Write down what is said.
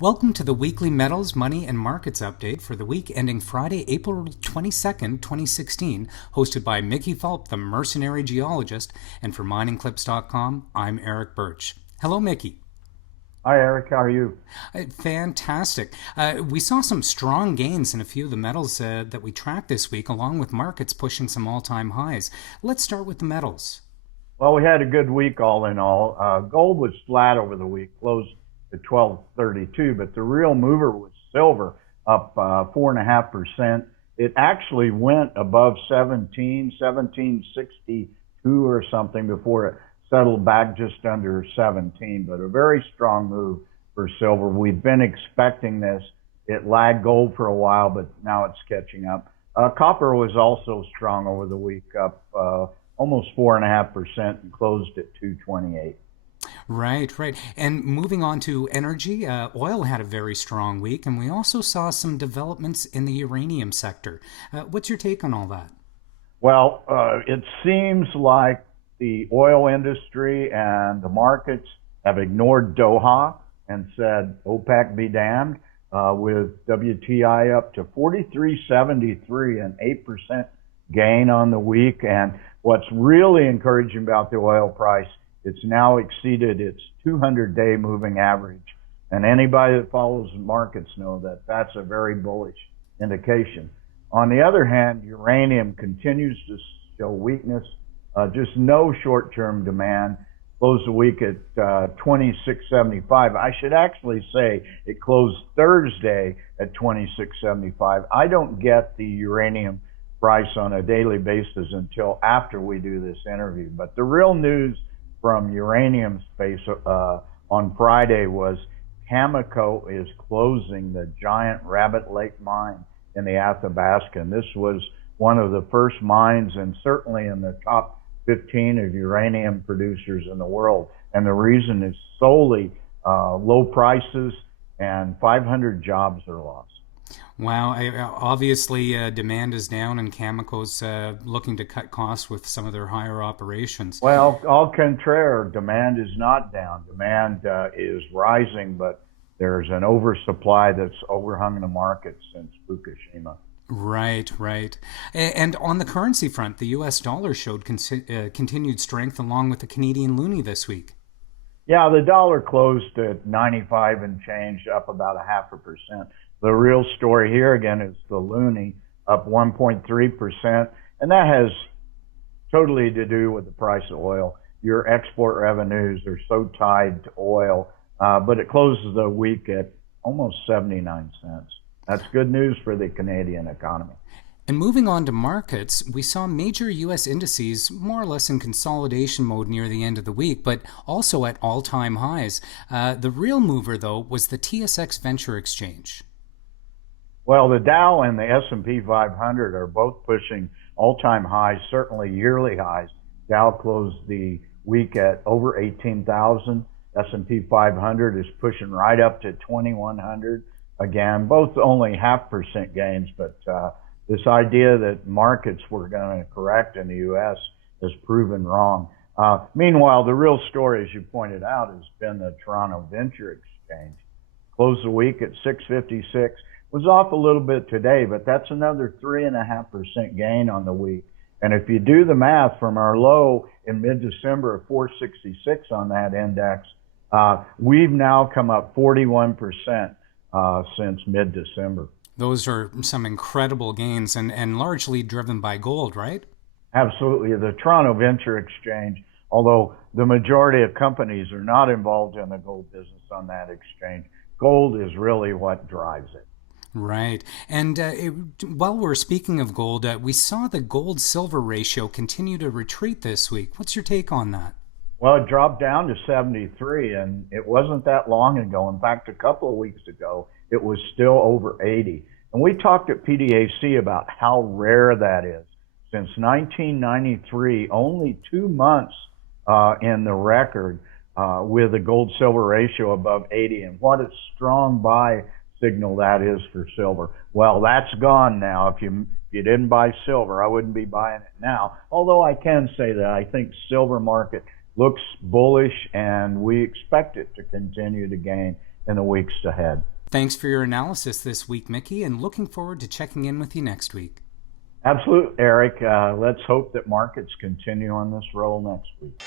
Welcome to the weekly Metals, Money, and Markets update for the week ending Friday, April 22nd, 2016, hosted by Mickey Fulp, the Mercenary Geologist, and for miningclips.com, I'm Eric Birch. Hello, Mickey. Hi, Eric. How are you? Fantastic. We saw some strong gains in a few of the metals that we tracked this week, along with markets pushing some all-time highs. Let's start with the metals. Well, we had a good week all in all. Gold was flat over the week, closed at 1232, but the real mover was silver, up 4.5%. It actually went above 1762 or something before it settled back just under 17, but a very strong move for silver. We've been expecting this. It lagged gold for a while, but now it's catching up. Copper was also strong over the week, up almost 4.5% and closed at 228. Right. And moving on to energy, oil had a very strong week, and we also saw some developments in the uranium sector. What's your take on all that? Well, it seems like the oil industry and the markets have ignored Doha and said OPEC be damned, with WTI up to 43.73, an 8% gain on the week. And what's really encouraging about the oil price, it's now exceeded its 200-day moving average. And anybody that follows markets know that that's a very bullish indication. On the other hand, uranium continues to show weakness, just no short-term demand. Closed the week at 26.75. I should actually say it closed Thursday at 26.75. I don't get the uranium price on a daily basis until after we do this interview. But the real news from uranium space on Friday was Cameco is closing the giant Rabbit Lake mine in the Athabasca. And this was one of the first mines, and certainly in the top 15 of uranium producers in the world. And the reason is solely low prices, and 500 jobs are lost. Wow. Obviously, demand is down, and Cameco's looking to cut costs with some of their higher operations. Well, au contraire, demand is not down. Demand is rising, but there's an oversupply that's overhung the market since Fukushima. Right. And on the currency front, the U.S. dollar showed continued strength along with the Canadian loonie this week. Yeah, the dollar closed at 95 and change, up about 0.5%. The real story here again is the loonie, up 1.3%, and that has totally to do with the price of oil. Your export revenues are so tied to oil, but it closes the week at almost 79 cents. That's good news for the Canadian economy. And moving on to markets, we saw major U.S. indices more or less in consolidation mode near the end of the week, but also at all-time highs. The real mover, though, was the TSX Venture Exchange. Well, the Dow and the S&P 500 are both pushing all-time highs, certainly yearly highs. Dow closed the week at over 18,000. S&P 500 is pushing right up to 2,100. Again, both only 0.5% gains, but this idea that markets were going to correct in the U.S. has proven wrong. Meanwhile, the real story, as you pointed out, has been the Toronto Venture Exchange. Closed the week at 656. Was off a little bit today, but that's another 3.5% gain on the week. And if you do the math from our low in mid-December of 466 on that index, we've now come up 41% since mid-December. Those are some incredible gains and largely driven by gold, right? Absolutely. The Toronto Venture Exchange, although the majority of companies are not involved in the gold business on that exchange, gold is really what drives it. Right. And while we're speaking of gold, we saw the gold-silver ratio continue to retreat this week. What's your take on that? Well, it dropped down to 73, and it wasn't that long ago. In fact, a couple of weeks ago, it was still over 80. And we talked at PDAC about how rare that is. Since 1993, only 2 months in the record with a gold-silver ratio above 80. And what a strong buy signal that is for silver. Well, that's gone now. If you didn't buy silver, I wouldn't be buying it now. Although I can say that I think silver market looks bullish, and we expect it to continue to gain. in the weeks ahead. Thanks for your analysis this week, Mickey, and looking forward to checking in with you next week. Absolutely, Eric. Let's hope that markets continue on this roll next week.